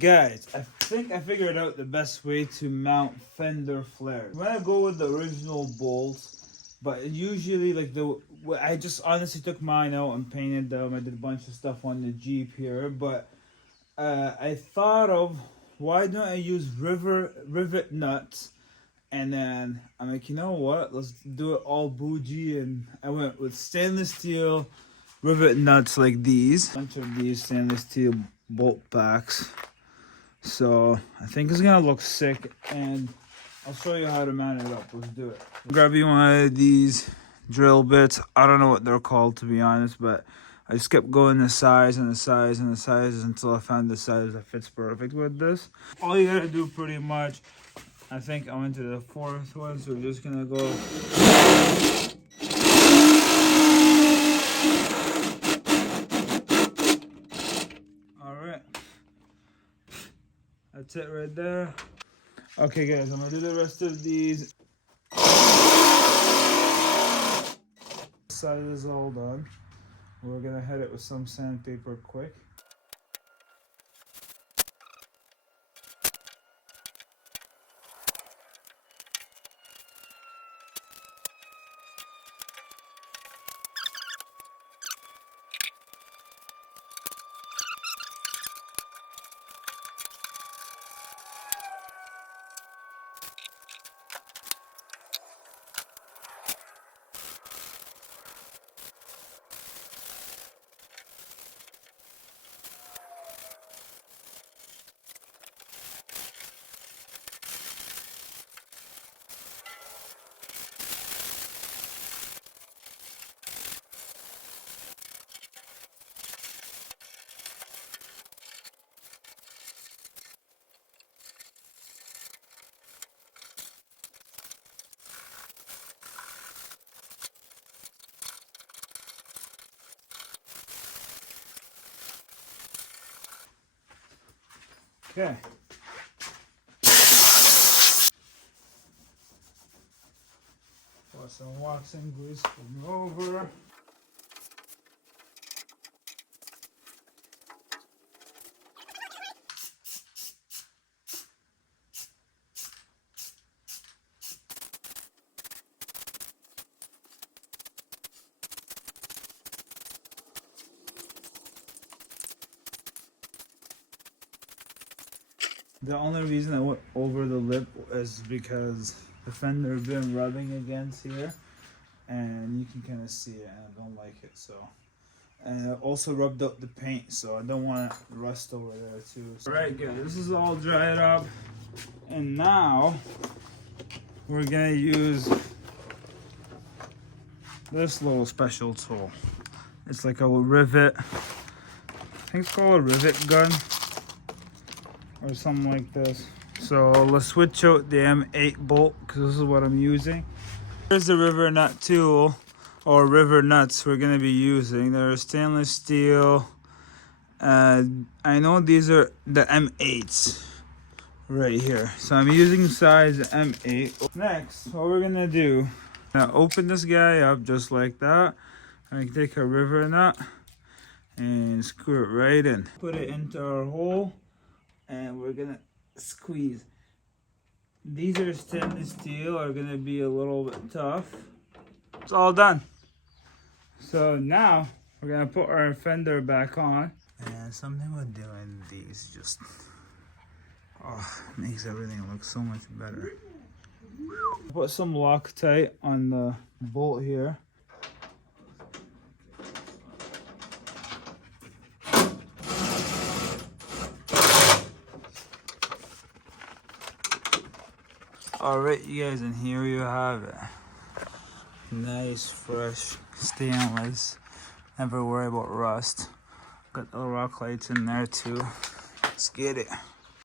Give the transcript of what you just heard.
Guys, I think I figured out the best way to mount Fender flares. I'm gonna go with the original bolts, but usually like I just honestly took mine out and painted them. I did a bunch of stuff on the Jeep here, but I thought of, why don't I use rivet nuts? And then I'm like, you know what? Let's do it all bougie, and I went with stainless steel rivet nuts like these. A bunch of these stainless steel bolt packs. So I think it's gonna look sick, and I'll show you how to mount it up. Let's do it. Grab you one of these drill bits. I don't know what they're called, to be honest, but I just kept going the size and the size and the sizes until I found the size that fits perfect with this. All you gotta do pretty much, I think I went to the fourth one, so we're just gonna go. Alright. That's it right there. Okay guys, I'm gonna do the rest of these. This side is all done. We're gonna hit it with some sandpaper quick. Okay. Pour some waxing grease from over. The only reason I went over the lip is because the fender has been rubbing against here, and you can kind of see it, and I don't like it. So, and I also rubbed up the paint, so I don't want it rust over there too. So, alright guys, this is all dried up, and now we're gonna use this little special tool. It's like a rivet, I think it's called a rivet gun or something like this. So let's switch out the M8 bolt, because this is what I'm using. Here's the river nut tool, or river nuts we're going to be using. They're stainless steel. I know these are the M8s right here, so I'm using size M8. Next, what we're going to do, now open this guy up just like that. I'm going to take a river nut and screw it right in. Put it into our hole, and we're gonna squeeze. These are stainless steel, are gonna be a little bit tough. It's all done. So now we're gonna put our fender back on. And something with doing these just makes everything look so much better. Put some Loctite on the bolt here. Alright you guys, and here you have it. Nice, fresh, stainless. Never worry about rust. Got the rock lights in there too. Let's get it.